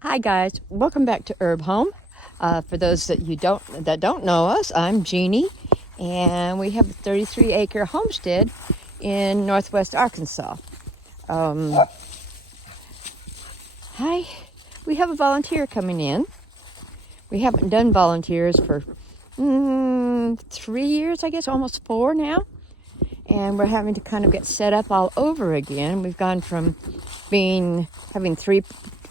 Hi guys, welcome back to Herb Home. For those that don't know us, I'm Jeannie, and we have a 33-acre homestead in northwest Arkansas. Hi, we have a volunteer coming in. We haven't done volunteers for 3 years, I guess, almost 4 now, and we're having to kind of get set up all over again. We've gone from having 3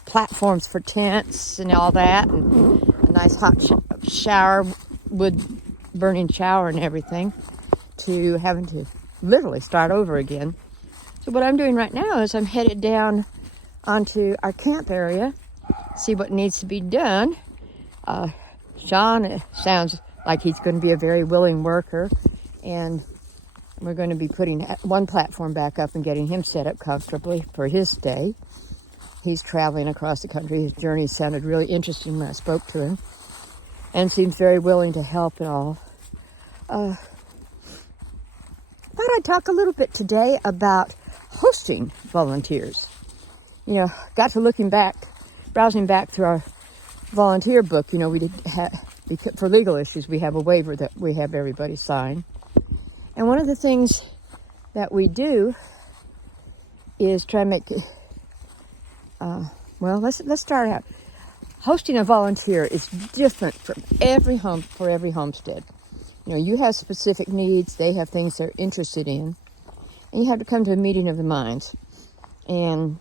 platforms for tents and all that, and a nice hot shower, wood burning shower and everything, to having to literally start over again. So what I'm doing right now is I'm headed down onto our camp area, see what needs to be done. Sean sounds like he's going to be a very willing worker, and we're going to be putting one platform back up and getting him set up comfortably for his stay. He's traveling across the country. His journey sounded really interesting when I spoke to him, and seems very willing to help and all. Thought I'd talk a little bit today about hosting volunteers. Got to browsing back through our volunteer book. For legal issues, we have a waiver that we have everybody sign. And one of the things that we do is try and make let's start out. Hosting a volunteer is different for every homestead. You have specific needs, they have things they're interested in, and you have to come to a meeting of the minds. And,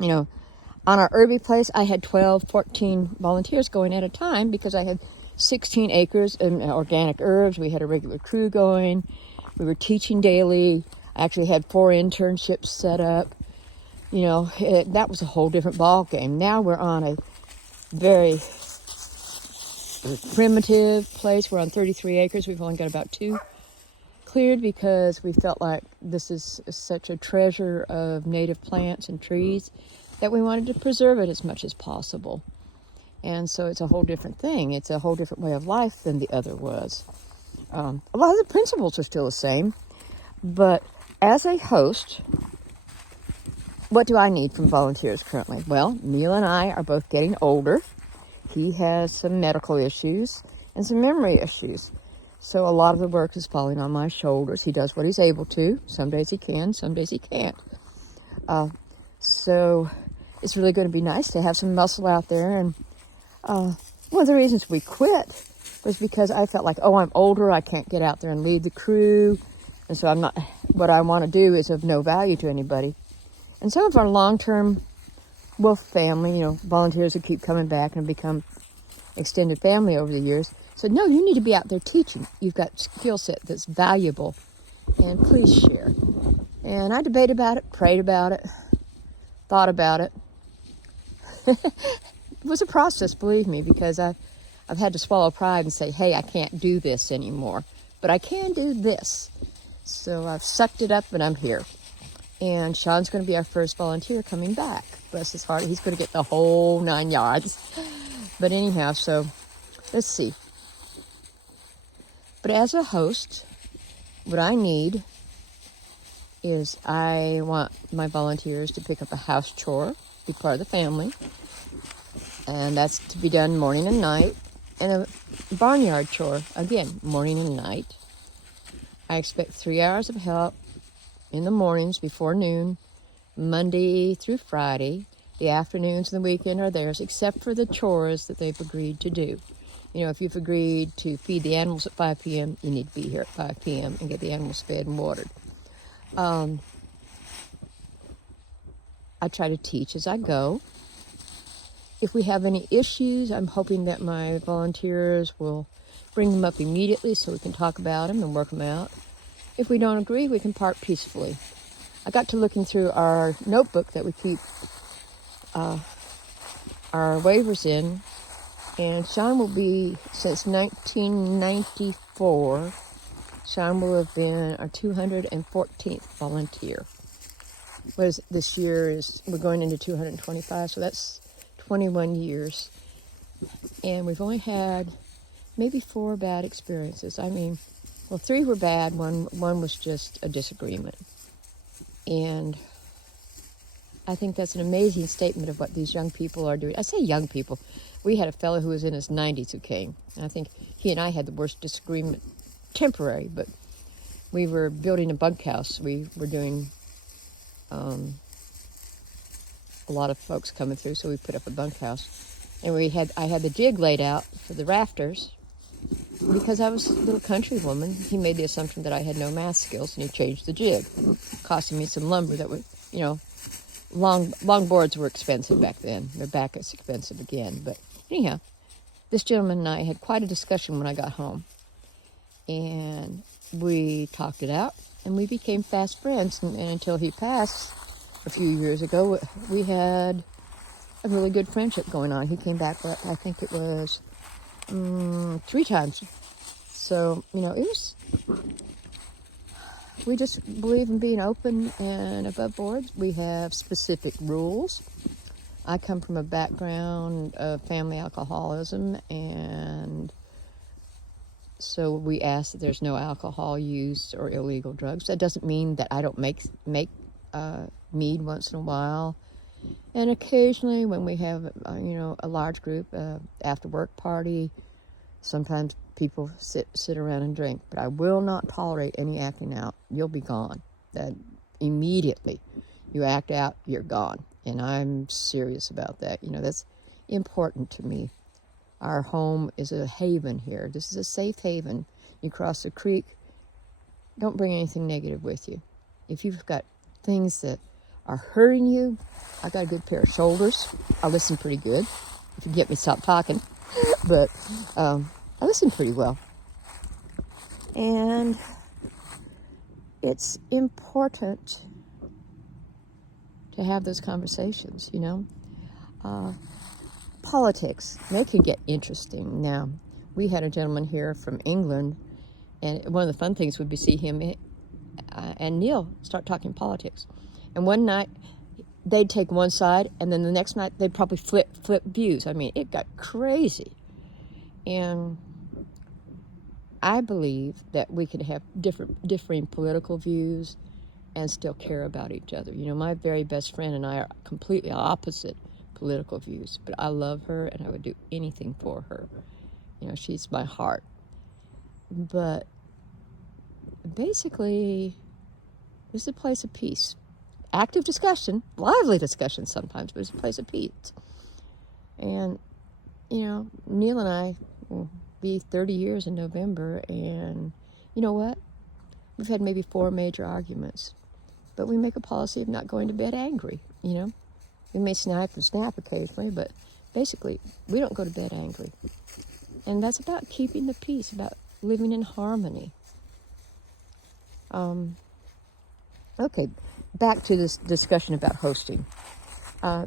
on our herby place, I had 14 volunteers going at a time because I had 16 acres of organic herbs. We had a regular crew going. We were teaching daily. I actually had 4 internships set up. That was a whole different ball game. Now we're on a very primitive place. We're on 33 acres. We've only got about 2 cleared because we felt like this is such a treasure of native plants and trees that we wanted to preserve it as much as possible. And so it's a whole different thing. It's a whole different way of life than the other was. A lot of the principles are still the same, but as a host, what do I need from volunteers currently? Well, Neil and I are both getting older. He has some medical issues and some memory issues. So a lot of the work is falling on my shoulders. He does what he's able to. Some days he can, some days he can't. So it's really going to be nice to have some muscle out there. And one of the reasons we quit was because I felt like, I'm older, I can't get out there and lead the crew. And so what I want to do is of no value to anybody. And some of our long-term wolf family, volunteers who keep coming back and become extended family over the years, said, no, you need to be out there teaching. You've got skill set that's valuable, and please share. And I debated about it, prayed about it, thought about it. It was a process, believe me, because I've had to swallow pride and say, hey, I can't do this anymore, but I can do this. So I've sucked it up and I'm here. And Sean's going to be our first volunteer coming back. Bless his heart, he's going to get the whole 9 yards. But anyhow, so let's see. But as a host, what I need is I want my volunteers to pick up a house chore, be part of the family. And that's to be done morning and night. And a barnyard chore, again, morning and night. I expect 3 hours of help in the mornings before noon, Monday through Friday. The afternoons and the weekend are theirs, except for the chores that they've agreed to do. If you've agreed to feed the animals at 5 p.m., you need to be here at 5 p.m. and get the animals fed and watered. I try to teach as I go. If we have any issues, I'm hoping that my volunteers will bring them up immediately so we can talk about them and work them out. If we don't agree, we can part peacefully. I got to looking through our notebook that we keep our waivers in, and Sean will be, since 1994, Sean will have been our 214th volunteer. This year we're going into 225, so that's 21 years. And we've only had maybe 4 bad experiences. 3 were bad, one was just a disagreement. And I think that's an amazing statement of what these young people are doing. I say young people. We had a fellow who was in his 90s who came. And I think he and I had the worst disagreement, temporary, but we were building a bunkhouse. We were doing a lot of folks coming through, so we put up a bunkhouse. And I had the jig laid out for the rafters. Because I was a little country woman, he made the assumption that I had no math skills, and he changed the jig, costing me some lumber that would, long boards were expensive back then. They're back as expensive again. But anyhow, this gentleman and I had quite a discussion when I got home. And we talked it out, and we became fast friends. And until he passed a few years ago, we had a really good friendship going on. He came back, I think it was 3 times. So, we just believe in being open and above board. We have specific rules. I come from a background of family alcoholism, and so we ask that there's no alcohol use or illegal drugs. That doesn't mean that I don't make mead once in a while. And occasionally when we have, a large group, after work party, sometimes people sit around and drink. But I will not tolerate any acting out. You'll be gone. That immediately you act out, you're gone. And I'm serious about that. That's important to me. Our home is a haven here. This is a safe haven. You cross the creek, don't bring anything negative with you. If you've got things that are hurting you, I got a good pair of shoulders. I listen pretty good. If you get me, stop talking. But I listen pretty well. And it's important to have those conversations, Politics, they can get interesting. Now, we had a gentleman here from England, and one of the fun things would be see him and Neil start talking politics. And one night, they'd take one side, and then the next night, they'd probably flip views. I mean, it got crazy. And I believe that we could have differing political views and still care about each other. My very best friend and I are completely opposite political views, but I love her, and I would do anything for her. She's my heart. But basically, this is a place of peace. Active discussion, lively discussion sometimes, but it's a place of peace. And, Neil and I will be 30 years in November, and you know what? We've had maybe 4 major arguments, but we make a policy of not going to bed angry, We may snap occasionally, but basically, we don't go to bed angry. And that's about keeping the peace, about living in harmony. Okay, back to this discussion about hosting.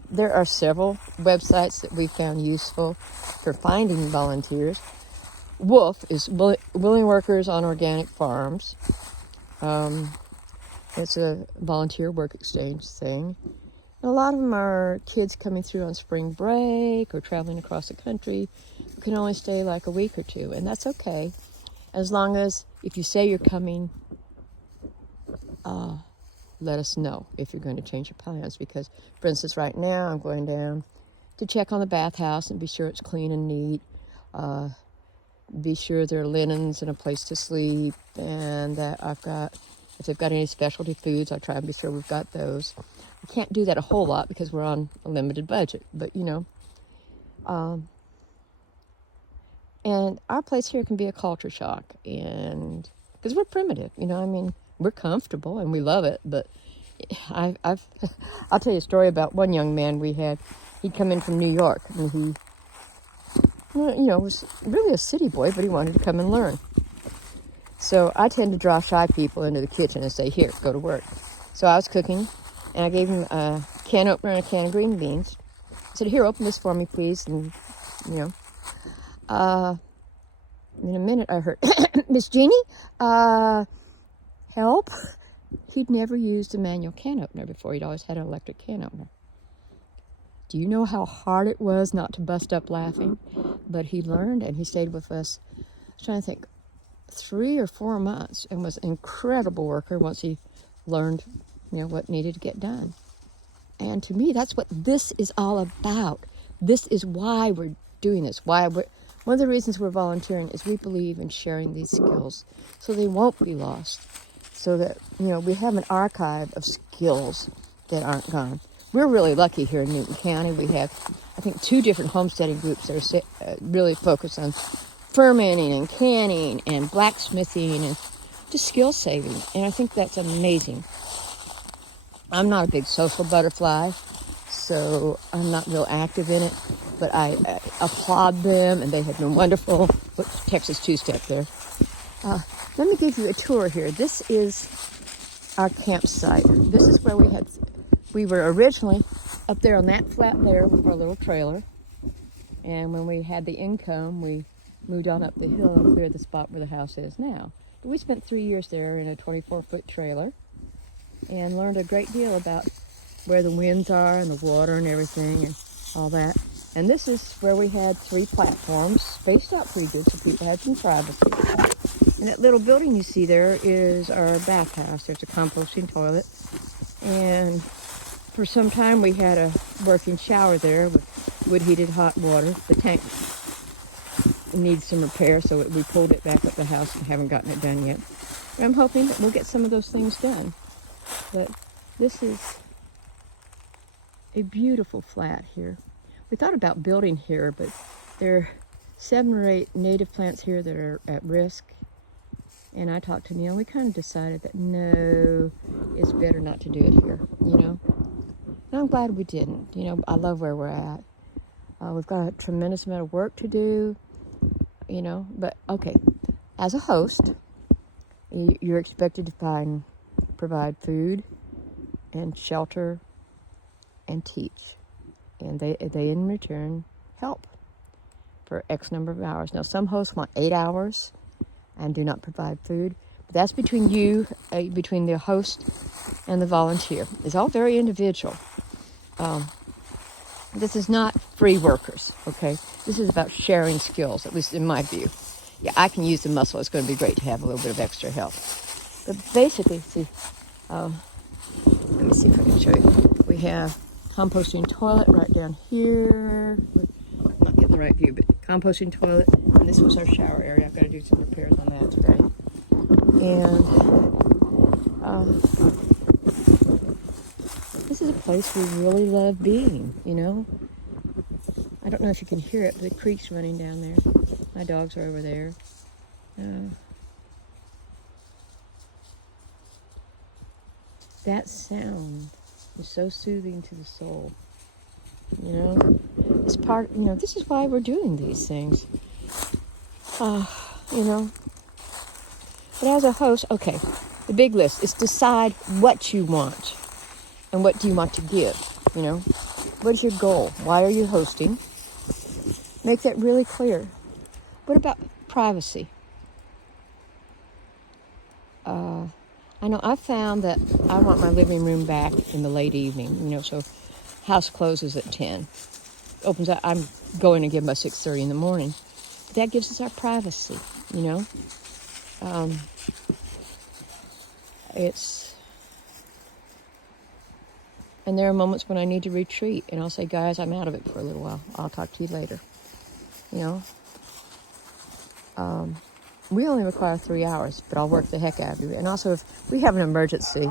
There are several websites that we found useful for finding volunteers. WWOOF is Willing Workers on Organic Farms. It's a volunteer work exchange thing. And a lot of them are kids coming through on spring break or traveling across the country who can only stay like a week or 2, and that's okay. As long as, if you say you're coming, let us know if you're going to change your plans. Because, for instance, right now I'm going down to check on the bathhouse and be sure it's clean and neat. Be sure there are linens and a place to sleep, and that if they've got any specialty foods, I try and be sure we've got those. I can't do that a whole lot because we're on a limited budget, but and our place here can be a culture shock, and because we're primitive, we're comfortable and we love it. But I'll tell you a story about one young man we had. He'd come in from New York, and he, was really a city boy, but he wanted to come and learn. So I tend to draw shy people into the kitchen and say, "Here, go to work." So I was cooking, and I gave him a can opener and a can of green beans. I said, "Here, open this for me, please." And, in a minute I heard, "Miss Jeannie, help?" He'd never used a manual can opener before. He'd always had an electric can opener. Do you know how hard it was not to bust up laughing? But he learned, and he stayed with us, I was trying to think, 3 or 4 months, and was an incredible worker once he learned, what needed to get done. And to me, that's what this is all about. This is why we're doing this. One of the reasons we're volunteering is we believe in sharing these skills so they won't be lost. So that, we have an archive of skills that aren't gone. We're really lucky here in Newton County. We have, I think, 2 different homesteading groups that are really focused on fermenting and canning and blacksmithing and just skill saving. And I think that's amazing. I'm not a big social butterfly, so I'm not real active in it, but I applaud them, and they have been wonderful. Oops, Texas two-step there. Let me give you a tour here. This is our campsite. This is where we were originally up there on that flat there with our little trailer. And when we had the income, we moved on up the hill and cleared the spot where the house is now. But we spent 3 years there in a 24-foot trailer and learned a great deal about where the winds are and the water and everything and all that. And this is where we had 3 platforms spaced out pretty good so people had some privacy. And that little building you see there is our bathhouse. There's a composting toilet. And for some time we had a working shower there with wood-heated hot water. The tank needs some repair, so we pulled it back up the house and haven't gotten it done yet. But I'm hoping that we'll get some of those things done. But this is a beautiful flat here. We thought about building here, but there are 7 or 8 native plants here that are at risk. And I talked to Neil, and we kind of decided that no, it's better not to do it here, And I'm glad we didn't. I love where we're at. We've got a tremendous amount of work to do, But, okay, as a host, you're expected to provide food and shelter and teach. And they in return help for X number of hours. Now, some hosts want 8 hours and do not provide food. But that's between between the host and the volunteer. It's all very individual. This is not free workers, okay? This is about sharing skills, at least in my view. Yeah, I can use the muscle. It's going to be great to have a little bit of extra help. But basically, see, let me see if I can show you. We have composting toilet right down here. I'm not getting the right view, but composting toilet. And this was our shower area. I've got to do some repairs on that today. And this is a place we really love being, I don't know if you can hear it, but the creek's running down there. My dogs are over there. That sound is so soothing to the soul. It's part, this is why we're doing these things. But as a host, okay, the big list is decide what you want and what do you want to give, What is your goal? Why are you hosting? Make that really clear. What about privacy? I know I found that I want my living room back in the late evening, so house closes at 10. Opens up, I'm going to give by 6:30 in the morning. But that gives us our privacy, And there are moments when I need to retreat, and I'll say, guys, I'm out of it for a little while. I'll talk to you later. We only require 3 hours, but I'll work the heck out of it. And also, if we have an emergency,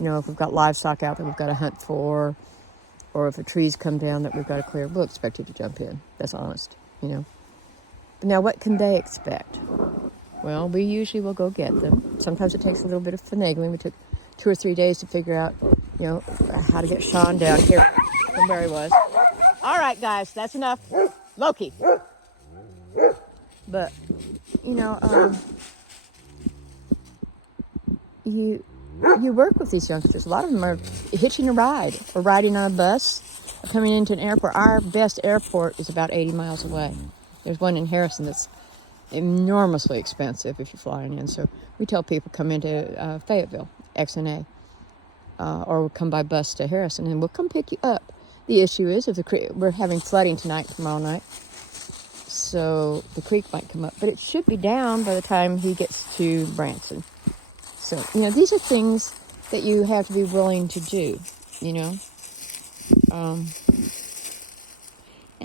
if we've got livestock out that we've got to hunt for, or if the trees come down that we've got to clear, we'll expect you to jump in. That's honest, But now, what can they expect? Well, we usually will go get them. Sometimes it takes a little bit of finagling. We took 2 or 3 days to figure out, how to get Sean down here from where he was. All right, guys, that's enough. Loki. But, you work with these youngsters. A lot of them are hitching a ride or riding on a bus or coming into an airport. Our best airport is about 80 miles away. There's one in Harrison that's enormously expensive if you're flying in. So we tell people come into Fayetteville, XNA, or we'll come by bus to Harrison, and we'll come pick you up. The issue is we're having flooding tonight, tomorrow night, so the creek might come up. But it should be down by the time he gets to Branson. So, these are things that you have to be willing to do, And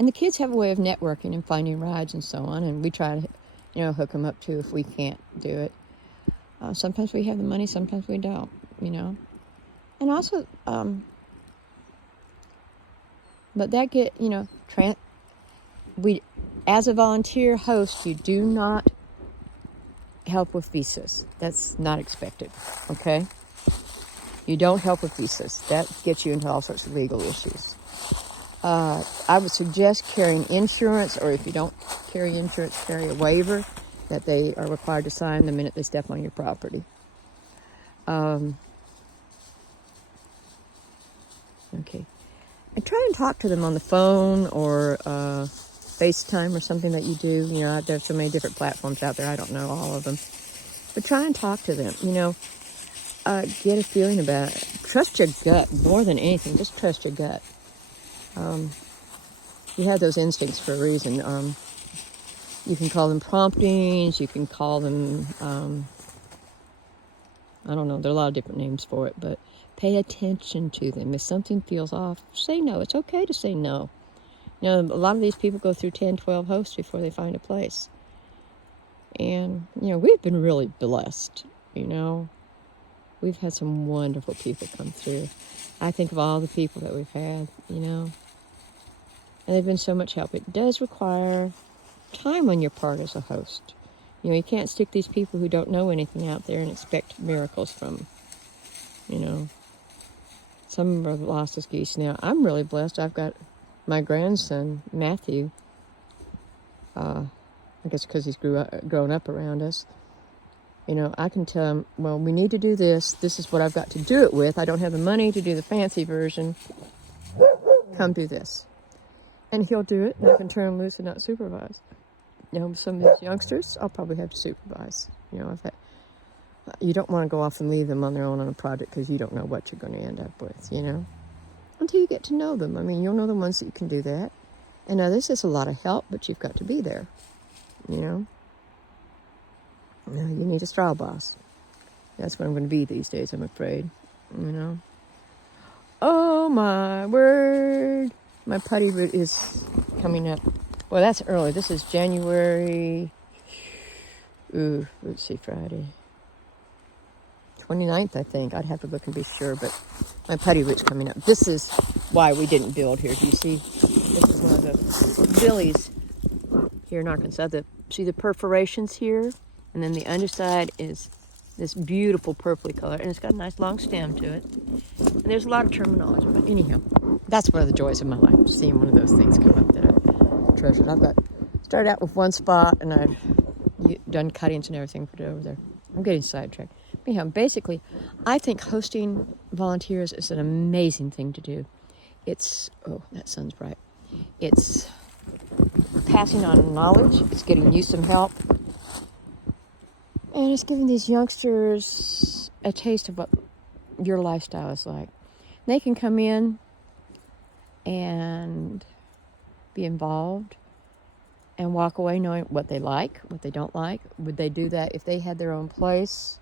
the kids have a way of networking and finding rides and so on, and we try to, hook them up too if we can't do it. Sometimes we have the money, sometimes we don't, And also, but that we, as a volunteer host, you do not help with visas. That's not expected, okay? You don't help with visas. That gets you into all sorts of legal issues. I would suggest carrying insurance, or if you don't carry insurance, carry a waiver that they are required to sign the minute they step on your property. Okay. And try and talk to them on the phone or FaceTime or something that you do. There's so many different platforms out there. I don't know all of them. But try and talk to them, get a feeling about it. Trust your gut more than anything. Just trust your gut. You have those instincts for a reason. You can call them promptings. You can call them, I don't know. There are a lot of different names for it, but pay attention to them. If something feels off, say no. It's okay to say no. A lot of these people go through 10, 12 hosts before they find a place. And, we've been really blessed, We've had some wonderful people come through. I think of all the people that we've had, And they've been so much help. It does require time on your part as a host. You can't stick these people who don't know anything out there and expect miracles from them, Some are lost as geese. Now, I'm really blessed. I've got my grandson, Matthew, I guess because he's grown up around us. I can tell him, well, we need to do this. This is what I've got to do it with. I don't have the money to do the fancy version. Come do this. And he'll do it, and I can turn him loose and not supervise. Some of these youngsters, I'll probably have to supervise. You don't want to go off and leave them on their own on a project because you don't know what you're going to end up with, Until you get to know them. You'll know the ones that you can do that. And others, it's a lot of help, but you've got to be there, You need a straw boss. That's what I'm going to be these days, I'm afraid, Oh, my word. My putty root is coming up. Well, that's early. This is January, let's see, Friday. 29th, I think. I'd have to look and be sure, but my putty root's coming up. This is why we didn't build here. Do you see? This is one of the billies here in Arkansas. See the perforations here? And then the underside is this beautiful purpley color, and it's got a nice long stem to it. And there's a lot of terminology, but anyhow, that's one of the joys of my life, seeing one of those things come up that I treasured. Started out with one spot, and I've done cuttings and everything, put it over there. I'm getting sidetracked. Anyhow, basically, I think hosting volunteers is an amazing thing to do. It's, that sun's bright. It's passing on knowledge. It's getting you some help. And it's giving these youngsters a taste of what your lifestyle is like. They can come in and be involved and walk away knowing what they like, what they don't like. Would they do that if they had their own place?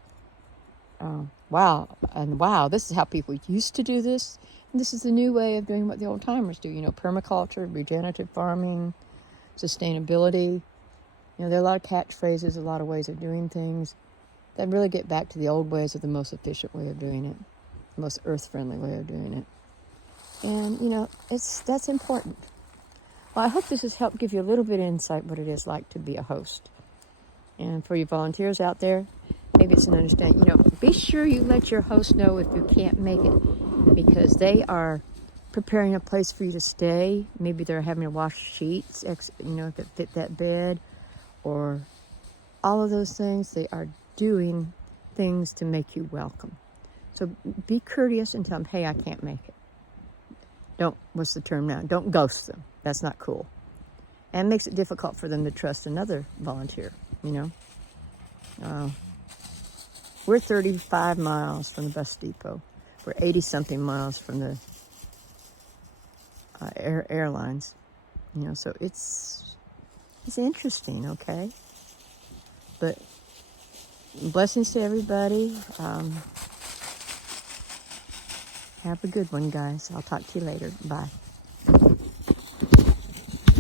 Wow, this is how people used to do this. And this is the new way of doing what the old timers do. Permaculture, regenerative farming, sustainability. There are a lot of catchphrases, a lot of ways of doing things that really get back to the old ways of the most efficient way of doing it, the most earth-friendly way of doing it. And, that's important. Well, I hope this has helped give you a little bit of insight what it is like to be a host. And for you volunteers out there, maybe it's an understanding. Be sure you let your host know if you can't make it, because they are preparing a place for you to stay. Maybe they're having to wash sheets, if it fit that bed, or all of those things. They are doing things to make you welcome. So be courteous and tell them, hey, I can't make it. What's the term now? Don't ghost them. That's not cool. And it makes it difficult for them to trust another volunteer, We're 35 miles from the bus depot. We're 80-something miles from the airlines. So it's interesting, okay? But blessings to everybody. Have a good one, guys. I'll talk to you later. Bye.